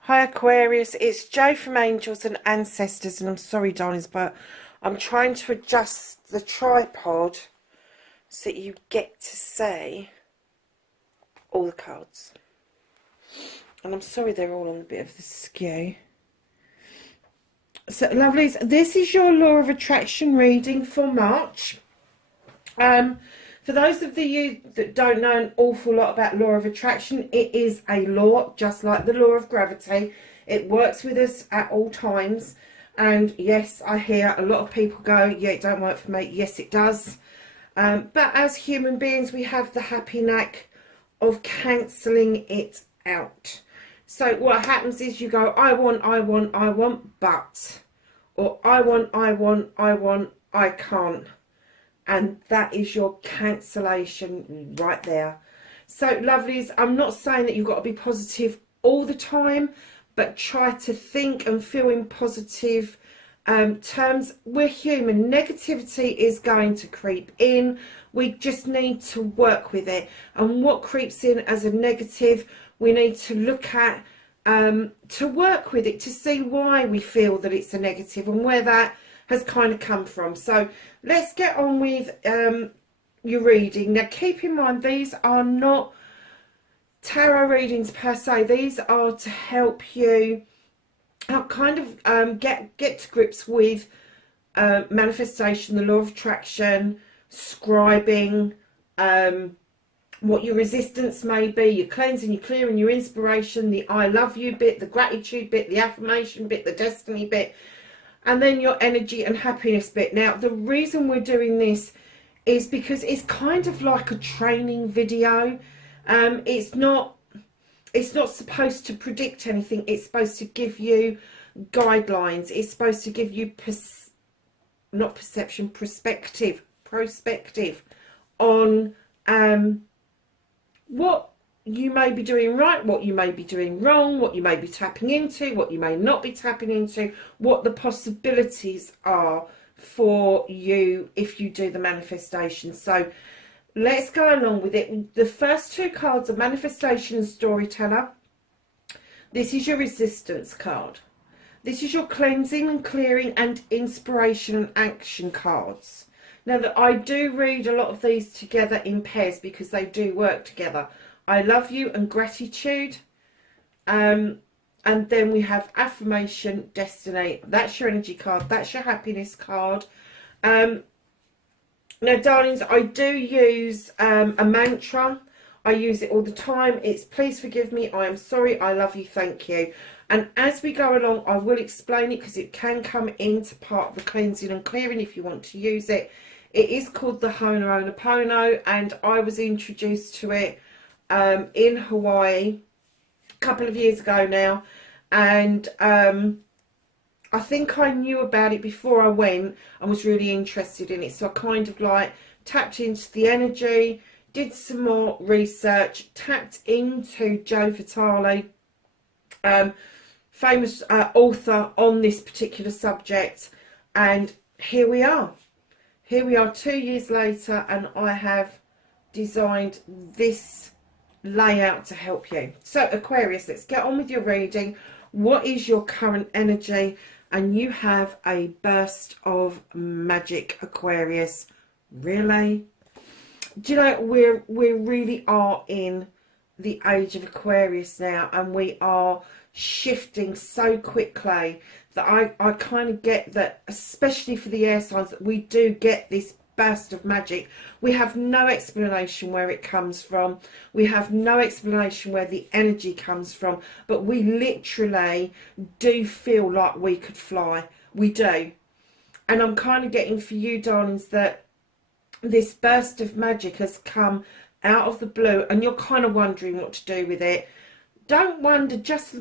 Hi Aquarius, it's Jo from Angels and Ancestors, and I'm sorry darlings, but I'm trying to adjust the tripod so that you get to see all the cards. And I'm sorry they're all on a bit of the skew. So lovelies, this is your Law of Attraction reading for March. For those of you that don't know an awful lot about Law of Attraction, it is a law, just like the Law of Gravity. It works with us at all times. And yes, I hear a lot of people go, yeah, it don't work for me. Yes, it does. But as human beings, we have the happy knack of cancelling it out. So what happens is you go, I want, but. Or I want, I can't. And that is your cancellation right there. So lovelies, I'm not saying that you've got to be positive all the time, but try to think and feel in positive terms. We're human. Negativity is going to creep in. We just need to work with it. And what creeps in as a negative, we need to look at to work with it, to see why we feel that it's a negative and where that has kind of come from. So let's get on with your reading. Now keep in mind, these are not tarot readings per se. These are to help you kind of get to grips with manifestation, the law of attraction, scribing, what your resistance may be, your cleansing, your clearing, your inspiration, the I love you bit, the gratitude bit, the affirmation bit, the destiny bit, and then your energy and happiness bit. Now, the reason we're doing this is because it's kind of like a training video. It's not supposed to predict anything. It's supposed to give you guidelines. It's supposed to give you perspective on what you may be doing right, what you may be doing wrong, what you may be tapping into, what you may not be tapping into, what the possibilities are for you if you do the manifestation. So let's go along with it. The first two cards are Manifestation and Storyteller. This is your Resistance card. This is your Cleansing and Clearing and Inspiration and Action cards. Now, that I do read a lot of these together in pairs because they do work together. I love you and gratitude. And then we have Affirmation, Destiny. That's your energy card. That's your happiness card. Now, darlings, I do use a mantra. I use it all the time. It's please forgive me, I am sorry, I love you, thank you. And as we go along, I will explain it because it can come into part of the cleansing and clearing if you want to use it. It is called the Ho'oponopono, and I was introduced to it in Hawaii a couple of years ago now. And I think I knew about it before I went and was really interested in it. So I kind of like tapped into the energy, did some more research, tapped into Joe Vitale, famous author on this particular subject, and here we are. Here we are 2 years later, and I have designed this layout to help you. So Aquarius, let's get on with your reading. What is your current energy? And you have a burst of magic, Aquarius. Really? Do you know, we really are in the age of Aquarius now, and we are shifting so quickly that I kind of get that, especially for the air signs, that we do get this burst of magic. We have no explanation where it comes from. We have no explanation where the energy comes from, but we literally do feel like we could fly. We do. And I'm kind of getting for you, darlings, that this burst of magic has come out of the blue, and you're kind of wondering what to do with it. Don't wonder, just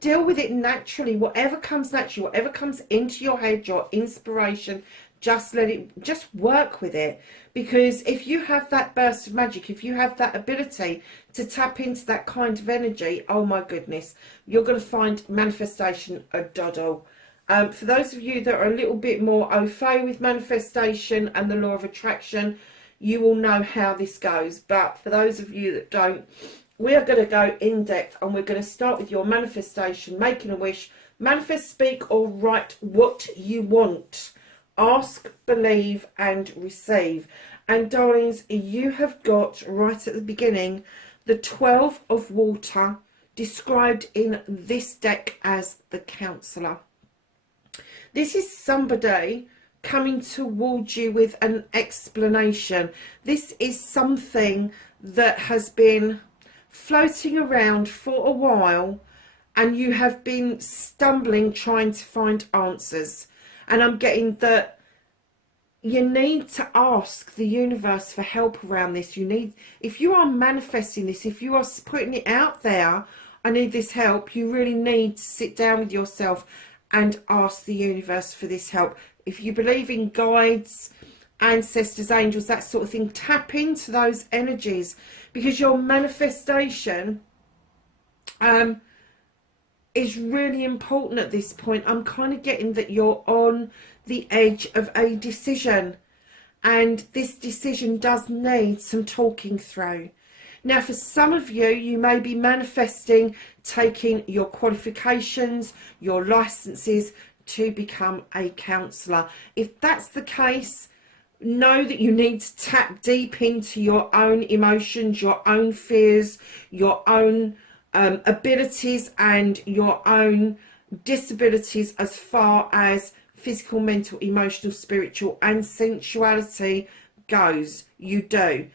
deal with it naturally. Whatever comes naturally, whatever comes into your head, your inspiration, just let it, just work with it. Because if you have that burst of magic, if you have that ability to tap into that kind of energy, oh my goodness, you're going to find manifestation a doddle. For those of you that are a little bit more au fait with manifestation and the law of attraction, you will know how this goes. But for those of you that don't, we are going to go in depth, and we're going to start with your manifestation, making a wish, manifest, speak, or write what you want. Ask, believe, and receive. And darlings, you have got right at the beginning the 12 of water, described in this deck as the counselor. This is somebody coming towards you with an explanation. This is something that has been floating around for a while, and you have been stumbling trying to find answers. And I'm getting that you need to ask the universe for help around this. You need, if you are manifesting this, if you are putting it out there, I need this help, you really need to sit down with yourself and ask the universe for this help. If you believe in guides, ancestors, angels, that sort of thing, tap into those energies, because your manifestation is really important at this point. I'm kind of getting that you're on the edge of a decision, and this decision does need some talking through. Now, for some of you, you may be manifesting taking your qualifications, your licenses to become a counsellor. If that's the case, know that you need to tap deep into your own emotions, your own fears, your own abilities, and your own disabilities as far as physical, mental, emotional, spiritual, and sensuality goes. You do.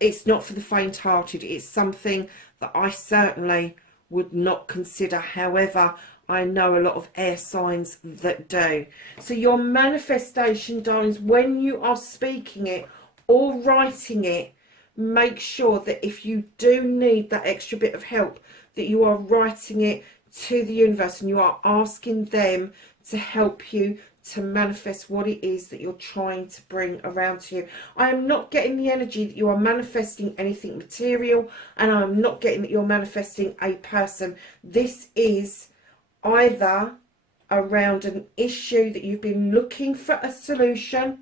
It's not for the faint-hearted. It's something that I certainly would not consider. However, I know a lot of air signs that do. So your manifestation, darlings, when you are speaking it or writing it, make sure that if you do need that extra bit of help, that you are writing it to the universe and you are asking them to help you to manifest what it is that you're trying to bring around to you. I am not getting the energy that you are manifesting anything material, and I'm not getting that you're manifesting a person. This is either around an issue that you've been looking for a solution,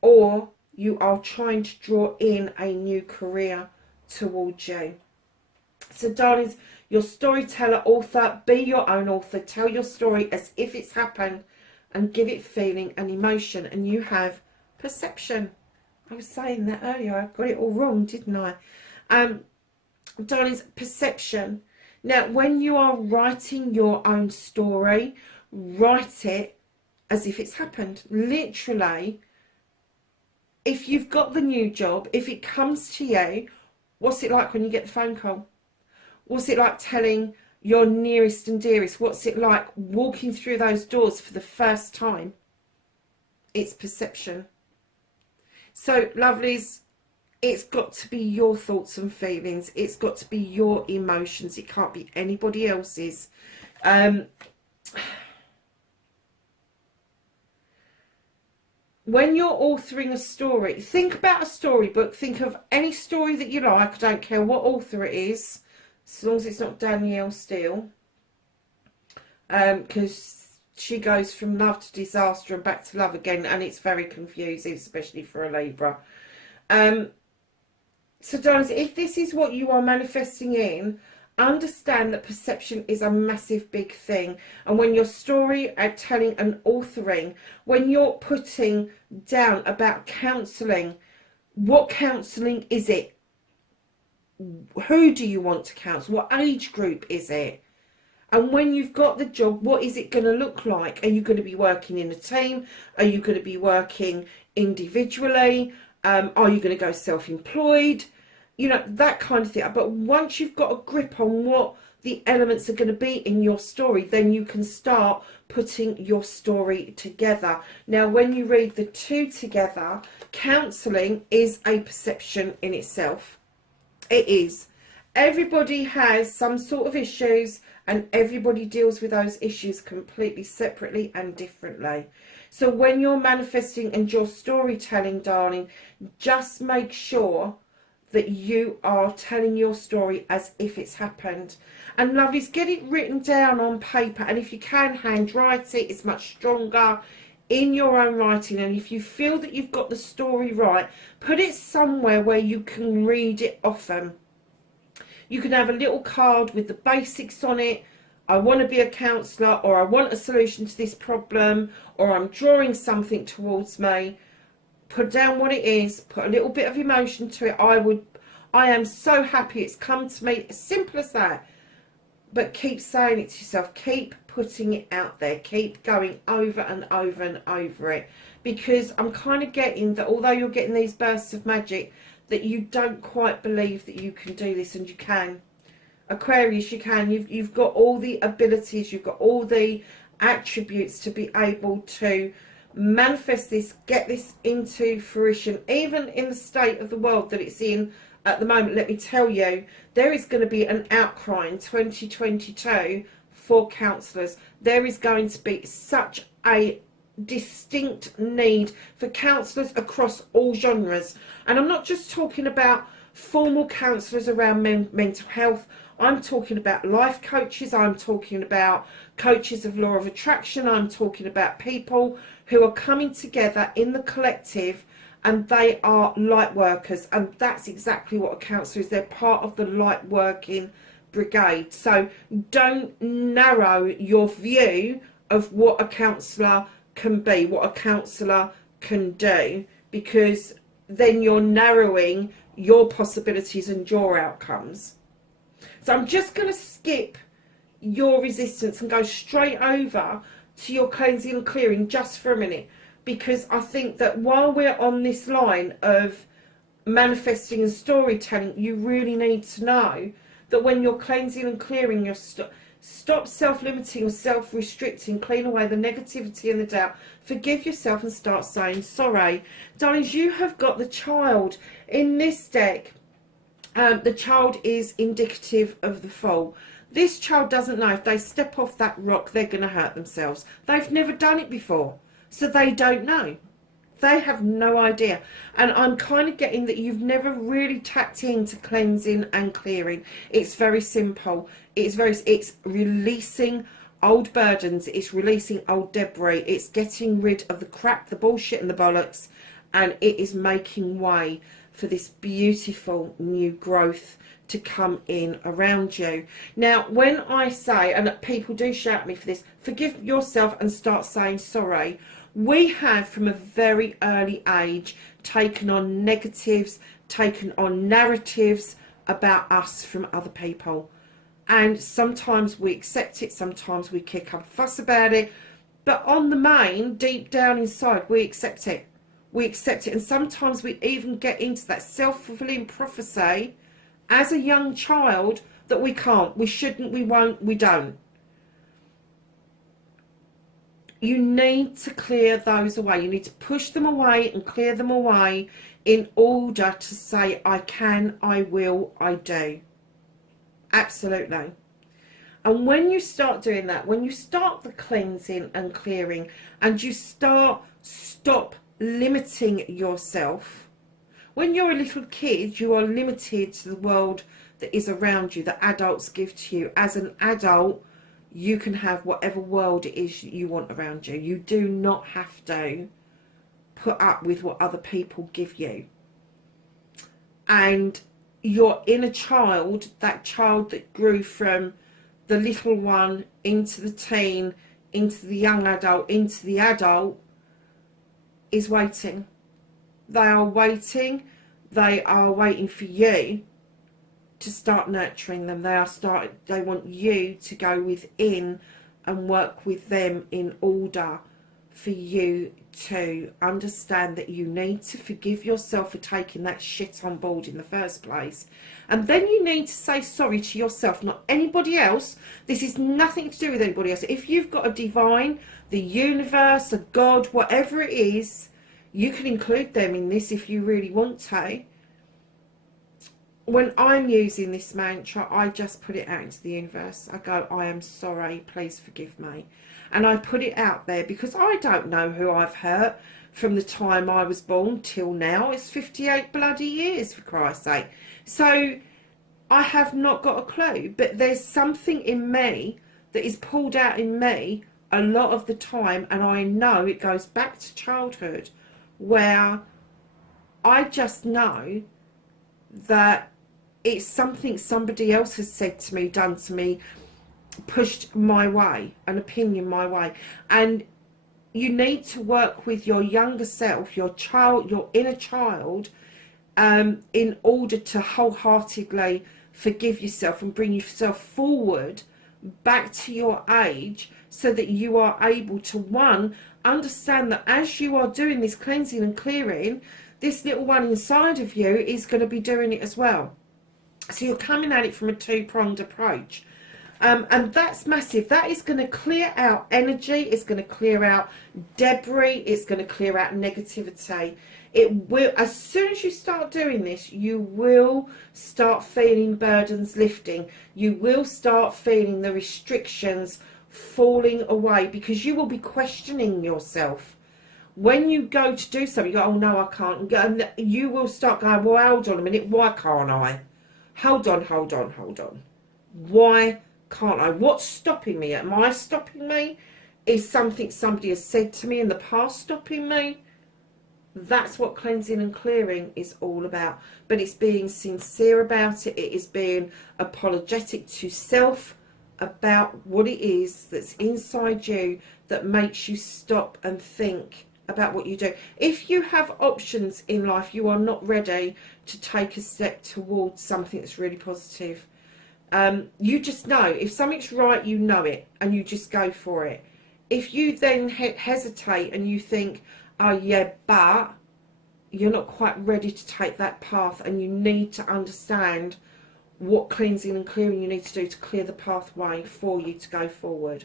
or you are trying to draw in a new career towards you. So darlings, your storyteller, author, be your own author. Tell your story as if it's happened and give it feeling and emotion. And you have perception. I was saying that earlier. I got it all wrong, didn't I? Darlings, perception. Now, when you are writing your own story, write it as if it's happened. Literally, if you've got the new job, if it comes to you, what's it like when you get the phone call? What's it like telling your nearest and dearest? What's it like walking through those doors for the first time? It's perception. So, lovelies, it's got to be your thoughts and feelings. It's got to be your emotions. It can't be anybody else's. When you're authoring a story, think about a storybook. Think of any story that you like. I don't care what author it is, as long as it's not Danielle Steele, because she goes from love to disaster and back to love again, and it's very confusing, especially for a Libra. So darlings, if this is what you are manifesting in, understand that perception is a massive big thing. And when your story telling and authoring, when you're putting down about counselling, what counselling is it? Who do you want to counsel? What age group is it? And when you've got the job, what is it going to look like? Are you going to be working in a team? Are you going to be working individually? Are you going to go self-employed? You know, that kind of thing. But once you've got a grip on what the elements are going to be in your story, then you can start putting your story together. Now, when you read the two together, counselling is a perception in itself. It is. Everybody has some sort of issues, and everybody deals with those issues completely separately and differently. So when you're manifesting and you're storytelling, darling, just make sure that you are telling your story as if it's happened. And lovelies, get it written down on paper, and if you can, handwrite it. It's much stronger in your own writing. And if you feel that you've got the story right, put it somewhere where you can read it often. You can have a little card with the basics on it. I want to be a counsellor, or I want a solution to this problem, or I'm drawing something towards me. Put down what it is, put a little bit of emotion to it. I am so happy it's come to me, as simple as that. But keep saying it to yourself, keep putting it out there, keep going over and over and over it, because I'm kind of getting that although you're getting these bursts of magic, that you don't quite believe that you can do this, and you can. Aquarius, you can. You've got all the abilities, you've got all the attributes to be able to manifest this, get this into fruition. Even in the state of the world that it's in at the moment, let me tell you, there is going to be an outcry in 2022 for counsellors. There is going to be such a distinct need for counsellors across all genres. And I'm not just talking about formal counsellors around mental health. I'm talking about life coaches. I'm talking about coaches of law of attraction. I'm talking about people who are coming together in the collective, and they are light workers. And that's exactly what a counsellor is. They're part of the light working brigade. So don't narrow your view of what a counsellor can be, what a counsellor can do, because then you're narrowing your possibilities and your outcomes. So I'm just going to skip your resistance and go straight over to your cleansing and clearing just for a minute, because I think that while we're on this line of manifesting and storytelling, you really need to know that when you're cleansing and clearing, you're stop self-limiting or self-restricting, clean away the negativity and the doubt, forgive yourself and start saying sorry. Darlings, you have got the child in this deck. The child is indicative of the fall. This child doesn't know if they step off that rock, they're going to hurt themselves. They've never done it before, so they don't know. They have no idea. And I'm kind of getting that you've never really tapped into cleansing and clearing. It's very simple. It's releasing old burdens. It's releasing old debris. It's getting rid of the crap, the bullshit and the bollocks. And it is making way for this beautiful new growth to come in around you. Now, when I say, and people do shout at me for this, forgive yourself and start saying sorry. We have from a very early age taken on negatives, taken on narratives about us from other people. And sometimes we accept it, sometimes we kick up a fuss about it. But on the main, deep down inside, we accept it. We accept it. And sometimes we even get into that self-fulfilling prophecy as a young child that we can't, we shouldn't, we won't, we don't. You need to clear those away. You need to push them away and clear them away in order to say, I can, I will, I do. Absolutely. And when you start doing that, when you start the cleansing and clearing, and you stop limiting yourself. When you're a little kid, you are limited to the world that is around you, that adults give to you. As an adult, you can have whatever world it is you want around you. You do not have to put up with what other people give you. And your inner child, that child that grew from the little one into the teen, into the young adult, into the adult, is waiting. They are waiting. They are waiting for you to start nurturing them. They want you to go within and work with them in order for you to understand that you need to forgive yourself for taking that shit on board in the first place. And then you need to say sorry to yourself, not anybody else. This is nothing to do with anybody else. If you've got a divine, the universe, a God, whatever it is, you can include them in this if you really want to. when I'm using this mantra, I just put it out into the universe. I go, I am sorry, please forgive me. And I put it out there because I don't know who I've hurt from the time I was born till now. It's 58 bloody years, for Christ's sake. So I have not got a clue, but there's something in me that is pulled out in me a lot of the time, and I know it goes back to childhood, where I just know that it's something somebody else has said to me, done to me, pushed my way, an opinion my way. And you need to work with your younger self, your child, your inner child, in order to wholeheartedly forgive yourself and bring yourself forward back to your age, so that you are able to, one, understand that as you are doing this cleansing and clearing, this little one inside of you is going to be doing it as well. So you're coming at it from a two-pronged approach. And that's massive. That is going to clear out energy. It's going to clear out debris. It's going to clear out negativity. It will, as soon as you start doing this, you will start feeling burdens lifting. You will start feeling the restrictions falling away, because you will be questioning yourself. When you go to do something, you go, oh no, I can't. And you will start going, well, hold on a minute, why can't I? Hold on. Why can't I? What's stopping me? Am I stopping me? Is something somebody has said to me in the past stopping me? That's what cleansing and clearing is all about. But it's being sincere about it. It is being apologetic to self about what it is that's inside you that makes you stop and think about what you do. If you have options in life, you are not ready to take a step towards something that's really positive. You just know. If something's right, you know it, and you just go for it. If you then hesitate and you think, oh yeah, but you're not quite ready to take that path, and you need to understand what cleansing and clearing you need to do to clear the pathway for you to go forward.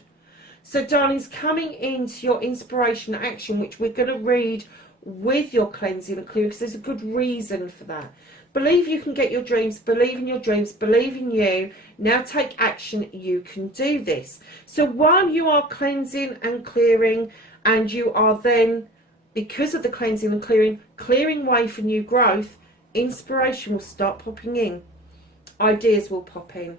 So darlings, coming into your inspiration action, which we're going to read with your cleansing and clearing, because there's a good reason for that. Believe you can get your dreams, believe in your dreams, believe in you. Now take action, you can do this. So while you are cleansing and clearing, and you are then, because of the cleansing and clearing way for new growth, inspiration will start popping in. Ideas will pop in.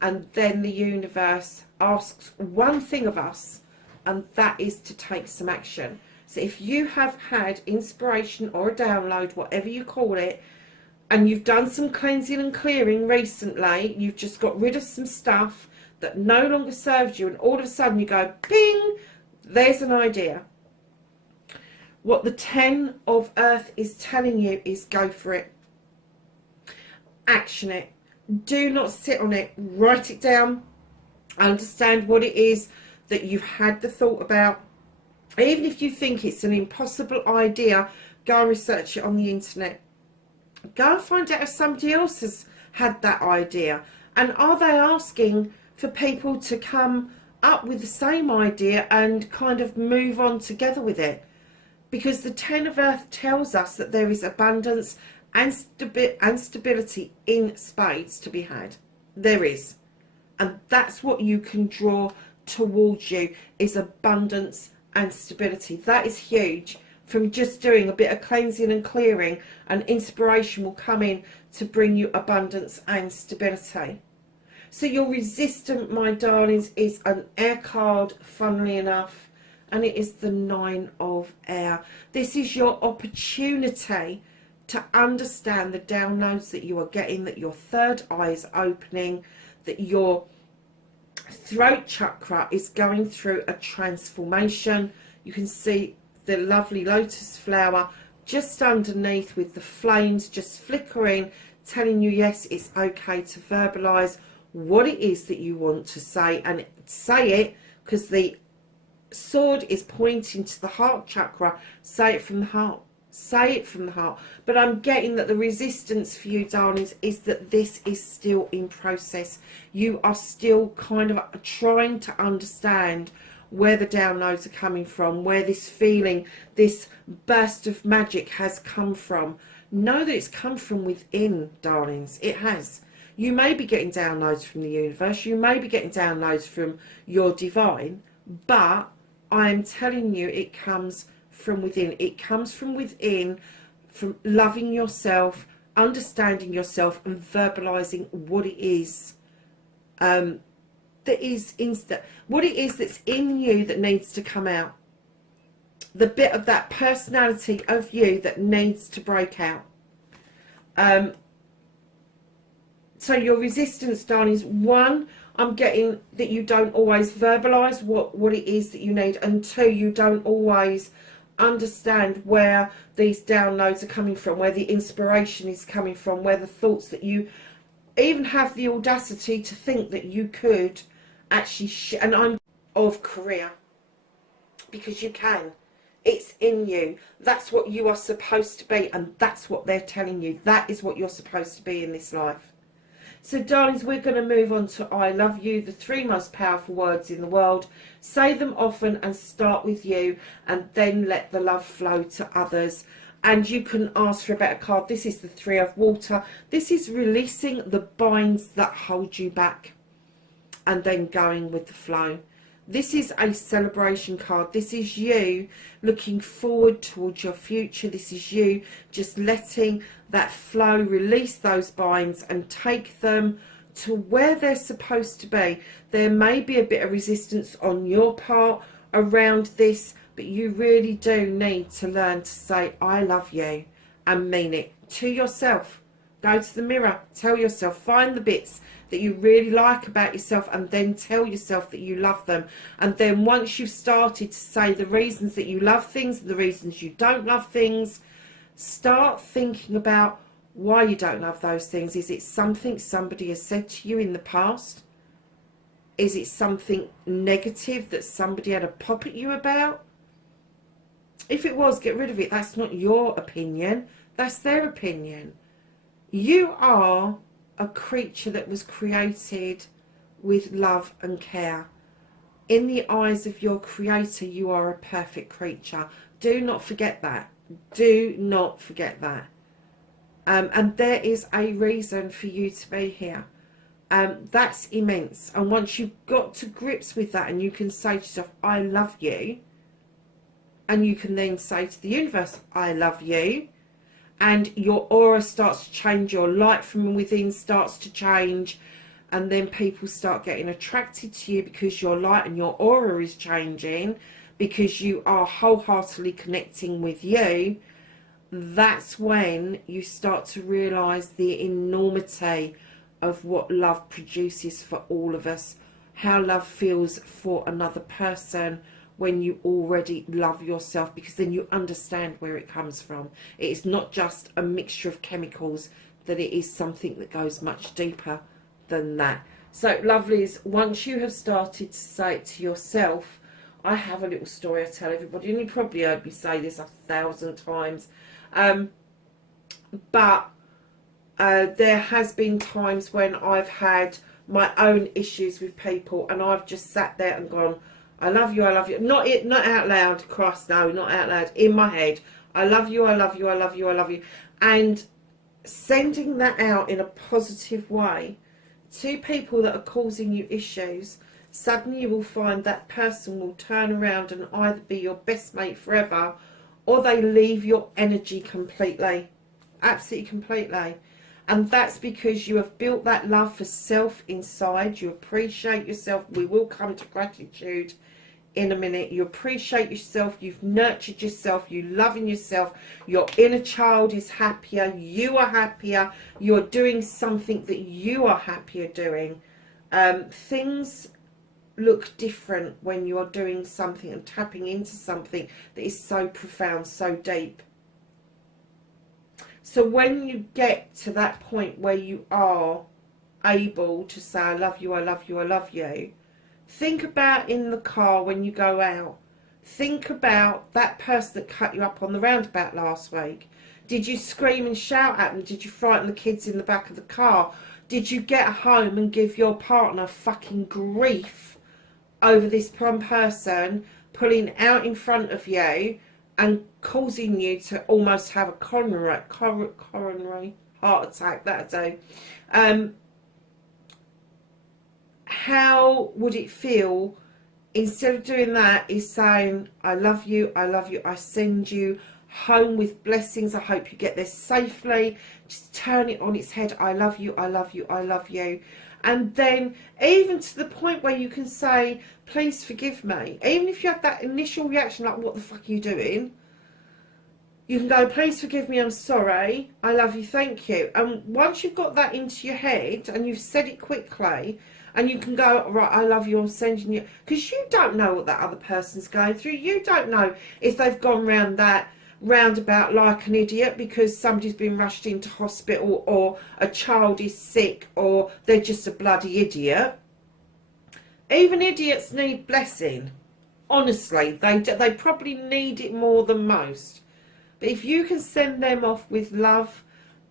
And then the universe asks one thing of us, and that is to take some action. So if you have had inspiration or a download, whatever you call it, and you've done some cleansing and clearing recently, you've just got rid of some stuff that no longer serves you, and all of a sudden you go, ping, there's an idea. What the 10 of Earth is telling you is go for it. Action it. Do not sit on it. Write it down. Understand what it is that you've had the thought about. Even if you think it's an impossible idea, go and research it on the internet. Go and find out if somebody else has had that idea. And are they asking for people to come up with the same idea and kind of move on together with it? Because the 10 of Earth tells us that there is abundance and stability in spades to be had. There is. And that's what you can draw towards you, is abundance and stability. That is huge. From just doing a bit of cleansing and clearing, and inspiration will come in to bring you abundance and stability. So your resistant, my darlings, is an air card, funnily enough, and it is the 9 of air. This is your opportunity to understand the downloads that you are getting, that your third eye is opening, that your throat chakra is going through a transformation. You can see the lovely lotus flower just underneath with the flames just flickering, telling you, yes, it's okay to verbalize what it is that you want to say, and say it, because the sword is pointing to the heart chakra. Say it from the heart. Say it from the heart. But I'm getting that the resistance for you, darlings, is that this is still in process. You are still kind of trying to understand where the downloads are coming from, where this feeling, this burst of magic has come from. know that it's come from within, darlings. It has. You may be getting downloads from the universe. You may be getting downloads from your divine. But I am telling you, it comes from within. It comes from within, from loving yourself, understanding yourself, and verbalizing what it is what it is that's in you that needs to come out. The bit of that personality of you that needs to break out. So your resistance, darlings, one, I'm getting that you don't always verbalize what it is that you need, and two, you don't always understand where these downloads are coming from, where the inspiration is coming from, where the thoughts that you even have the audacity to think that you could actually and I'm of career, because you can. It's in you. That's what you are supposed to be, and that's what they're telling you. That is what you're supposed to be in this life. So, darlings, we're going to move on to I love you, the 3 most powerful words in the world. Say them often and start with you, and then let the love flow to others. And you can ask for a better card. This is the 3 of water. This is releasing the binds that hold you back and then going with the flow. This is a celebration card. This is you looking forward towards your future. This is you just letting that flow, release those binds and take them to where they're supposed to be. There may be a bit of resistance on your part around this, but you really do need to learn to say, I love you, and mean it to yourself. Go to the mirror, tell yourself, find the bits that you really like about yourself, and then tell yourself that you love them. And then once you've started to say the reasons that you love things and the reasons you don't love things, start thinking about why you don't love those things. Is it something somebody has said to you in the past? Is it something negative that somebody had a pop at you about? If it was, get rid of it. That's not your opinion. That's their opinion. You are a creature that was created with love and care. In the eyes of your creator, you are a perfect creature. Do not forget that. Do not forget that. And there is a reason for you to be here. That's immense. And once you've got to grips with that, and you can say to yourself, I love you, and you can then say to the universe, I love you, and your aura starts to change, your light from within starts to change, and then people start getting attracted to you because your light and your aura is changing, because you are wholeheartedly connecting with you. That's when you start to realise the enormity of what love produces for all of us, how love feels for another person when you already love yourself, because then you understand where it comes from. It is not just a mixture of chemicals, that it is something that goes much deeper than that. So, lovelies, once you have started to say it to yourself, I have a little story I tell everybody, and you probably heard me say this 1,000 times, but there has been times when I've had my own issues with people, and I've just sat there and gone, I love you, I love you. Not out loud, Christ, no, not out loud. In my head, I love you, I love you, I love you, I love you. And sending that out in a positive way to people that are causing you issues, suddenly you will find that person will turn around and either be your best mate forever, or they leave your energy completely. Absolutely completely. And that's because you have built that love for self inside. You appreciate yourself. We will come to gratitude in a minute. You appreciate yourself. You've nurtured yourself. You love in yourself. Your inner child is happier. You are happier. You're doing something that you are happier doing. Things look different when you are doing something and tapping into something that is so profound, so deep. So when you get to that point where you are able to say, I love you, I love you, I love you, think about in the car when you go out. Think about that person that cut you up on the roundabout last week. Did you scream and shout at them? Did you frighten the kids in the back of the car? Did you get home and give your partner fucking grief over this one person pulling out in front of you and causing you to almost have a coronary heart attack, that'll do. How would it feel, instead of doing that, is saying, I love you, I send you home with blessings, I hope you get there safely. Just turn it on its head. I love you, I love you, I love you. And then even to the point where you can say, please forgive me. Even if you have that initial reaction like, what the fuck are you doing? You can go, please forgive me, I'm sorry, I love you, thank you. And once you've got that into your head and you've said it quickly, and you can go, right, I love you, I'm sending you. Because you don't know what that other person's going through. You don't know if they've gone round that roundabout like an idiot because somebody's been rushed into hospital, or a child is sick, or they're just a bloody idiot. Even idiots need blessing. Honestly, they probably need it more than most. But if you can send them off with love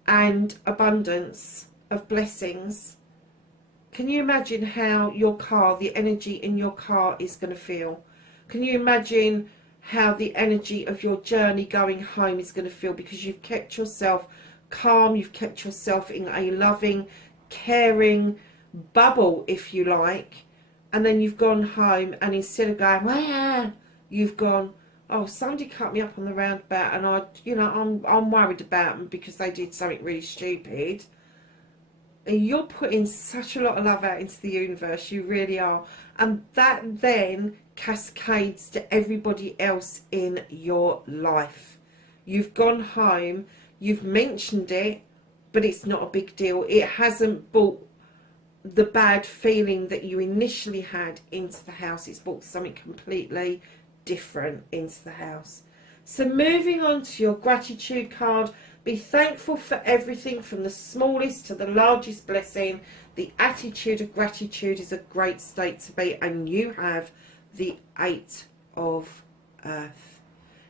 and abundance of blessings, can you imagine how your car, the energy in your car is going to feel? Can you imagine how the energy of your journey going home is going to feel? Because you've kept yourself calm, you've kept yourself in a loving, caring bubble, if you like. And then you've gone home, and instead of going, wah, you've gone, oh, somebody cut me up on the roundabout, and I'm worried about them because they did something really stupid. And you're putting such a lot of love out into the universe, you really are. And that then cascades to everybody else in your life. You've gone home, you've mentioned it, but it's not a big deal. It hasn't brought the bad feeling that you initially had into the house. It's brought something completely different into the house. So moving on to your gratitude card, be thankful for everything from the smallest to the largest blessing. The attitude of gratitude is a great state to be, and you have the 8 of Earth.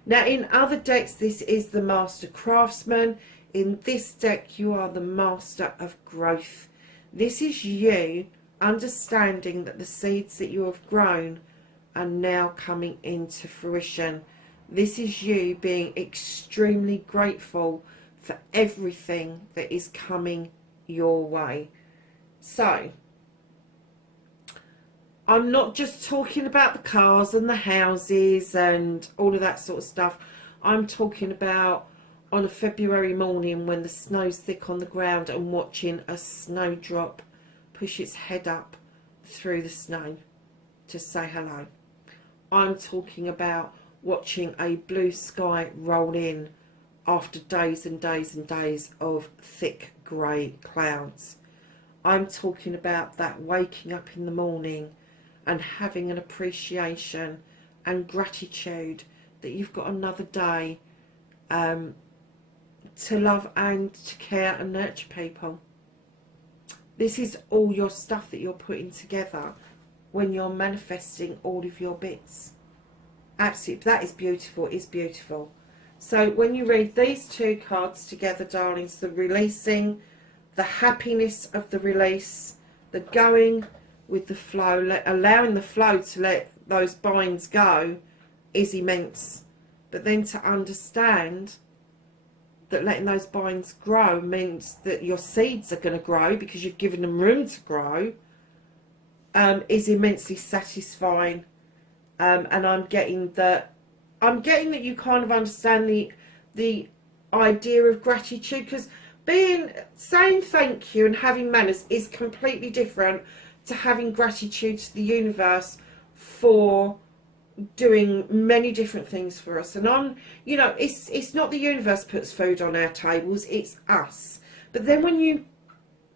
Now in other decks this is the Master Craftsman. In this deck you are the Master of Growth. This is you understanding that the seeds that you have grown are now coming into fruition. This is you being extremely grateful for everything that is coming your way. So, I'm not just talking about the cars and the houses and all of that sort of stuff. I'm talking about on a February morning when the snow's thick on the ground and watching a snowdrop push its head up through the snow to say hello. I'm talking about watching a blue sky roll in after days and days and days of thick grey clouds. I'm talking about that waking up in the morning and having an appreciation and gratitude that you've got another day to love and to care and nurture people. This is all your stuff that you're putting together when you're manifesting all of your bits. Absolutely, that is beautiful, it's beautiful. So when you read these 2 cards together, darlings, the releasing, the happiness of the release, the going with the flow, allowing the flow to let those binds go is immense. But then to understand that letting those binds grow means that your seeds are going to grow because you've given them room to grow, is immensely satisfying. And I'm getting that you kind of understand the idea of gratitude, because saying thank you and having manners is completely different to having gratitude to the universe for doing many different things for us. And it's not the universe puts food on our tables, it's us. But then when you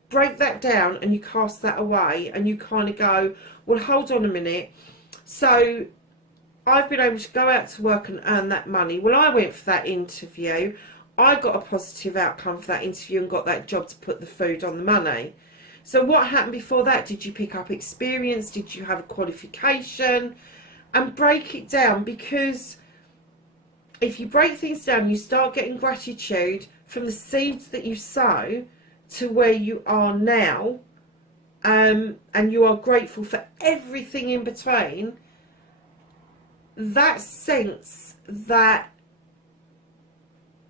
break that down and you cast that away and you kind of go, well, hold on a minute, so I've been able to go out to work and earn that money. Well, I went for that interview, I got a positive outcome for that interview and got that job to put the food on the money. So what happened before that? Did you pick up experience? Did you have a qualification? And break it down, because if you break things down, you start getting gratitude from the seeds that you sow to where you are now, and you are grateful for everything in between. That sense that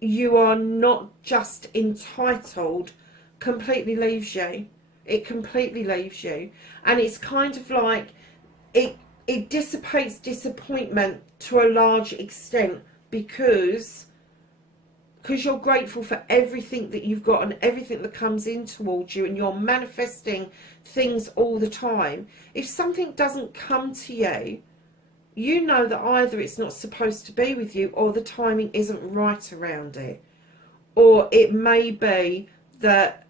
you are not just entitled completely leaves you. It completely leaves you. And it's kind of like it dissipates disappointment to a large extent because you're grateful for everything that you've got and everything that comes in towards you, and you're manifesting things all the time. If something doesn't come to you, you know that either it's not supposed to be with you or the timing isn't right around it. Or it may be that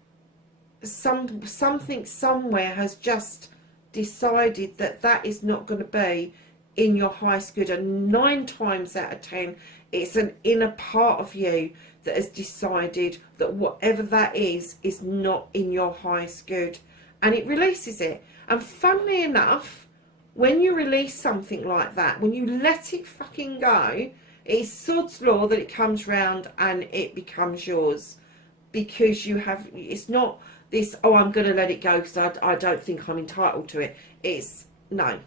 something somewhere has just decided that that is not going to be in your highest good, and 9 times out of 10 it's an inner part of you that has decided that whatever that is not in your highest good, and it releases it. And funnily enough, when you release something like that, when you let it fucking go, it's sod's law that it comes round and it becomes yours, because you have, it's not this, oh, I'm going to let it go because I don't think I'm entitled to it. It's, no.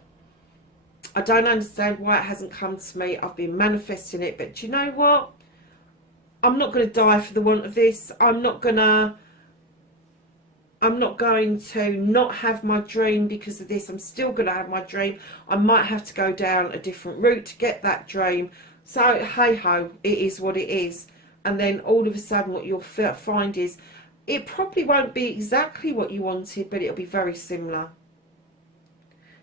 I don't understand why it hasn't come to me. I've been manifesting it, but do you know what? I'm not going to die for the want of this. I'm not going to not have my dream because of this. I'm still going to have my dream. I might have to go down a different route to get that dream. So, hey-ho, it is what it is. And then all of a sudden what you'll find is it probably won't be exactly what you wanted, but it'll be very similar.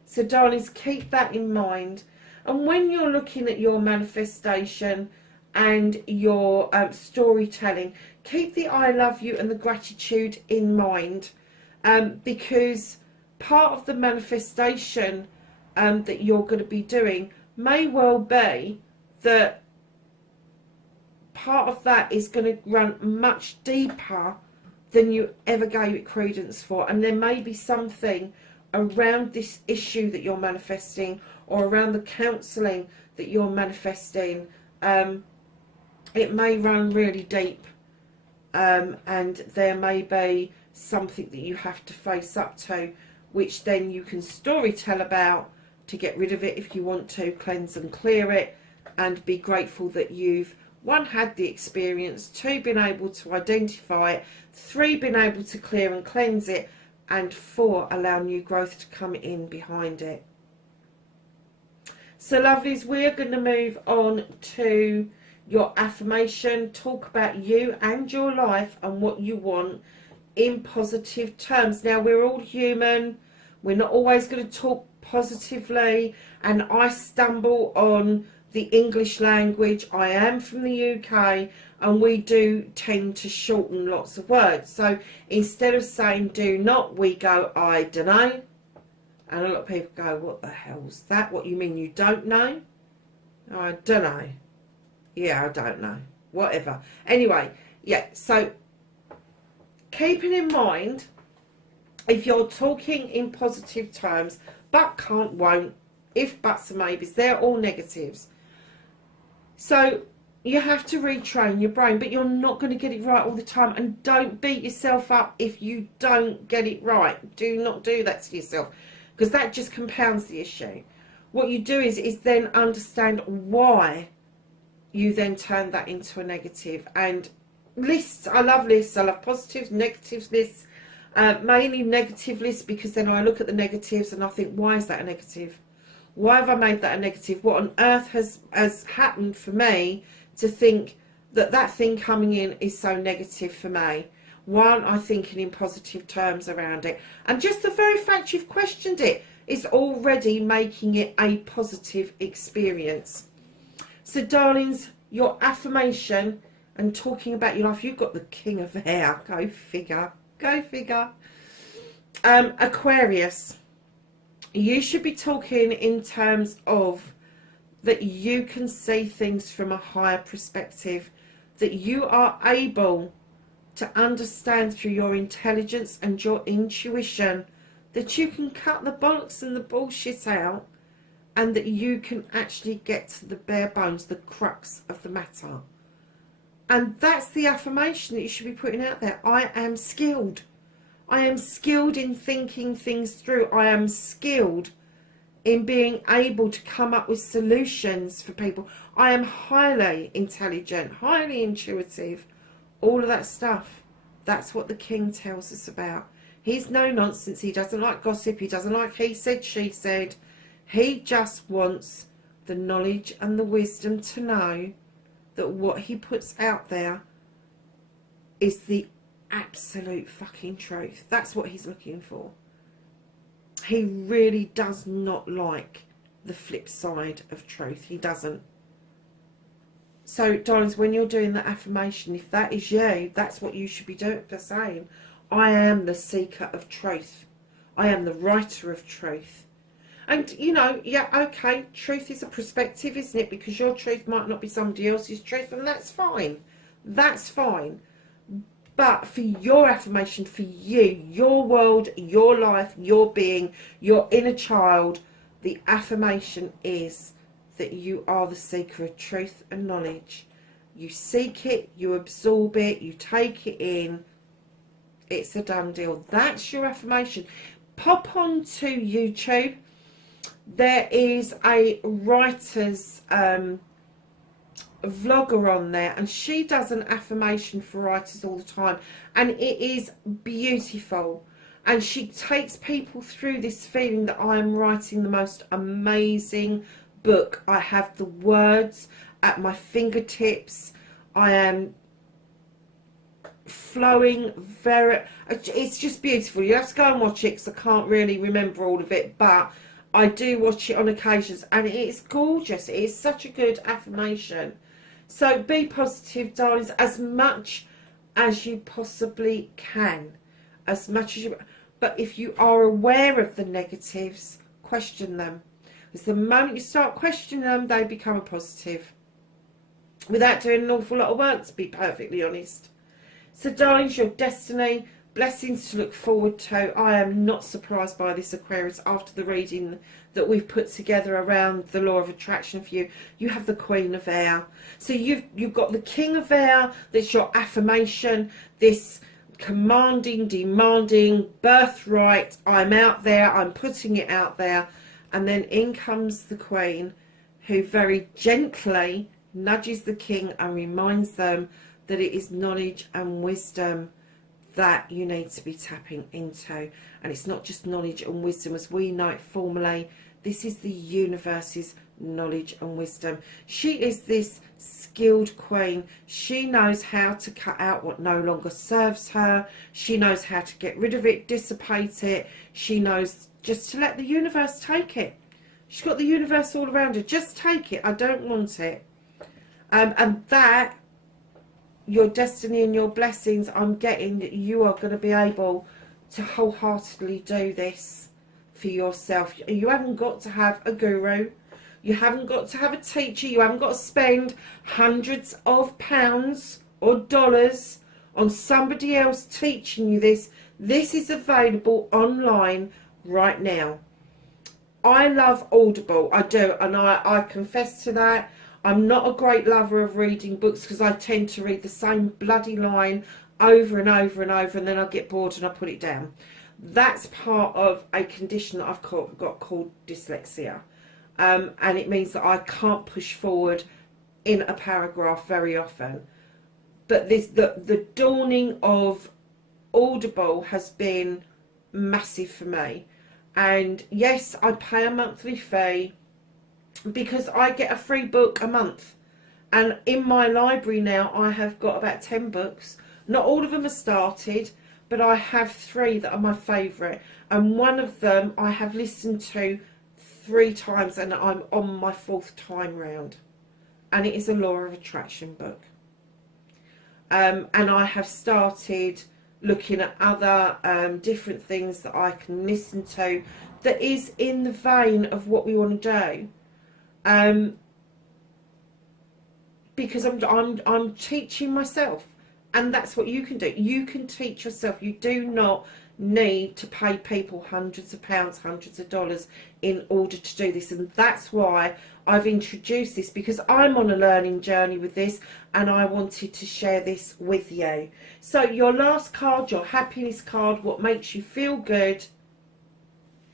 So, darlings, keep that in mind. And when you're looking at your manifestation and your storytelling, keep the I love you and the gratitude in mind, because part of the manifestation that you're going to be doing may well be that part of that is going to run much deeper than you ever gave it credence for. And there may be something around this issue that you're manifesting, or around the counselling that you're manifesting. It may run really deep, and there may be something that you have to face up to, which then you can storytell about to get rid of it if you want to, cleanse and clear it, and be grateful that you've, 1, had the experience, 2, been able to identify it, 3, been able to clear and cleanse it, and 4, allow new growth to come in behind it. So, lovelies, we're going to move on to your affirmation. Talk about you and your life and what you want in positive terms. Now, we're all human. We're not always going to talk positively, and I stumble on the English language. I am from the UK, and we do tend to shorten lots of words. So instead of saying do not, we go I don't know. And a lot of people go, what the hell's that? What, you mean you don't know? I don't know. Yeah, I don't know. Whatever. Anyway, yeah, so keeping in mind, if you're talking in positive terms, but, can't, won't, if, buts and maybes, they're all negatives. So you have to retrain your brain, but you're not going to get it right all the time. And don't beat yourself up if you don't get it right. Do not do that to yourself, because that just compounds the issue. What you do is then understand why you then turn that into a negative. And lists, I love lists. I love positives, negatives lists. Mainly negative lists, because then I look at the negatives and I think, why is that a negative? Why have I made that a negative? What on earth has happened for me to think that that thing coming in is so negative for me? Why aren't I thinking in positive terms around it? And just the very fact you've questioned it is already making it a positive experience. So, darlings, your affirmation and talking about your life, you've got the King of Air. Go figure. Go figure. Aquarius, you should be talking in terms of that you can see things from a higher perspective, that you are able to understand through your intelligence and your intuition, that you can cut the bollocks and the bullshit out, and that you can actually get to the bare bones, the crux of the matter. And that's the affirmation that you should be putting out there. I am skilled. I am skilled in thinking things through. I am skilled in being able to come up with solutions for people. I am highly intelligent, highly intuitive, all of that stuff. That's what the king tells us about. He's no nonsense. He doesn't like gossip. He doesn't like he said, she said. He just wants the knowledge and the wisdom to know that what he puts out there is the absolute fucking truth. That's what he's looking for. He really does not like the flip side of truth. He doesn't. So, darlings, when you're doing the affirmation, if that is you, that's what you should be doing. For saying, I am the seeker of truth. I am the writer of truth. And, you know, yeah, okay, truth is a perspective, isn't it? Because your truth might not be somebody else's truth, and that's fine. That's fine. But for your affirmation, for you, your world, your life, your being, your inner child, the affirmation is that you are the seeker of truth and knowledge. You seek it, you absorb it, you take it in. It's a done deal. That's your affirmation. Pop on to YouTube. There is a writer's vlogger on there, and she does an affirmation for writers all the time, and it is beautiful. And she takes people through this feeling that I am writing the most amazing book. I have the words at my fingertips. I am flowing very, it's just beautiful. You have to go and watch it because I can't really remember all of it, but I do watch it on occasions, and it is gorgeous. It is such a good affirmation. So be positive, darlings, as much as you possibly can. As much as you... But if you are aware of the negatives, question them. Because the moment you start questioning them, they become a positive. Without doing an awful lot of work, to be perfectly honest. So, darlings, your destiny, blessings to look forward to. I am not surprised by this, Aquarius, after the reading that we've put together around the law of attraction for you. You have the Queen of Air. So you've got the King of Air, that's your affirmation, this commanding, demanding, birthright, I'm out there, I'm putting it out there. And then in comes the Queen, who very gently nudges the King and reminds them that it is knowledge and wisdom that you need to be tapping into. And it's not just knowledge and wisdom as we know it formally. This is the universe's knowledge and wisdom. She is this skilled queen. She knows how to cut out what no longer serves her. She knows how to get rid of it, dissipate it. She knows just to let the universe take it. She's got the universe all around her. Just take it. I don't want it. And that, your destiny and your blessings, I'm getting that you are going to be able to wholeheartedly do this for yourself. You haven't got to have a guru. You haven't got to have a teacher. You haven't got to spend hundreds of pounds or dollars on somebody else teaching you this. This is available online right now. I love Audible. I do, and I confess to that. I'm not a great lover of reading books because I tend to read the same bloody line over and over and over, and then I get bored and I put it down. That's part of a condition that I've got called dyslexia. And it means that I can't push forward in a paragraph very often. But the dawning of Audible has been massive for me. And yes, I pay a monthly fee because I get a free book a month. And in my library now, I have got about 10 books. Not all of them are started, but I have 3 that are my favourite. And one of them I have listened to 3 times, and I'm on my 4th time round. And it is a law of attraction book. And I have started looking at other different things that I can listen to that is in the vein of what we want to do. Because I'm teaching myself, and that's what you can do. You can teach yourself. You do not need to pay people hundreds of pounds, hundreds of dollars in order to do this. And that's why I've introduced this, because I'm on a learning journey with this and I wanted to share this with you. So your last card, your happiness card, what makes you feel good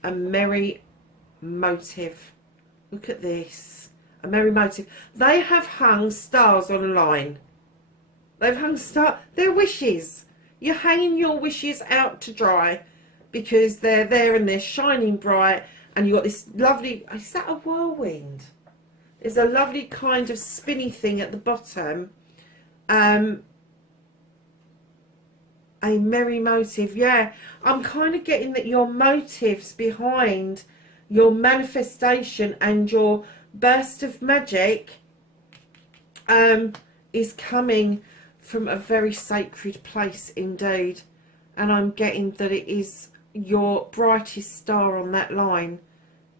and merry motive. Look at this. A merry motive. They have hung stars on a line. They've hung their wishes. You're hanging your wishes out to dry because they're there and they're shining bright, and you've got this lovely, is that a whirlwind? There's a lovely kind of spinny thing at the bottom. A merry motive. Yeah, I'm kind of getting that your motives behind your manifestation and your burst of magic is coming from a very sacred place indeed. And I'm getting that it is your brightest star on that line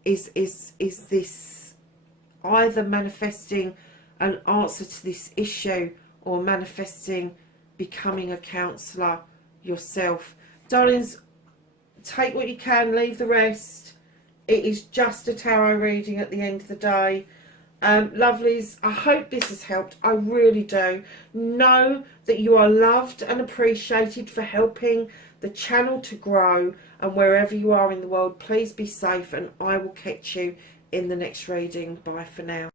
is this either manifesting an answer to this issue or manifesting becoming a counsellor yourself. Darlings, take what you can, leave the rest. It is just a tarot reading at the end of the day. Lovelies, I hope this has helped. I really do. Know that you are loved and appreciated for helping the channel to grow, and wherever you are in the world, please be safe, and I will catch you in the next reading. Bye for now.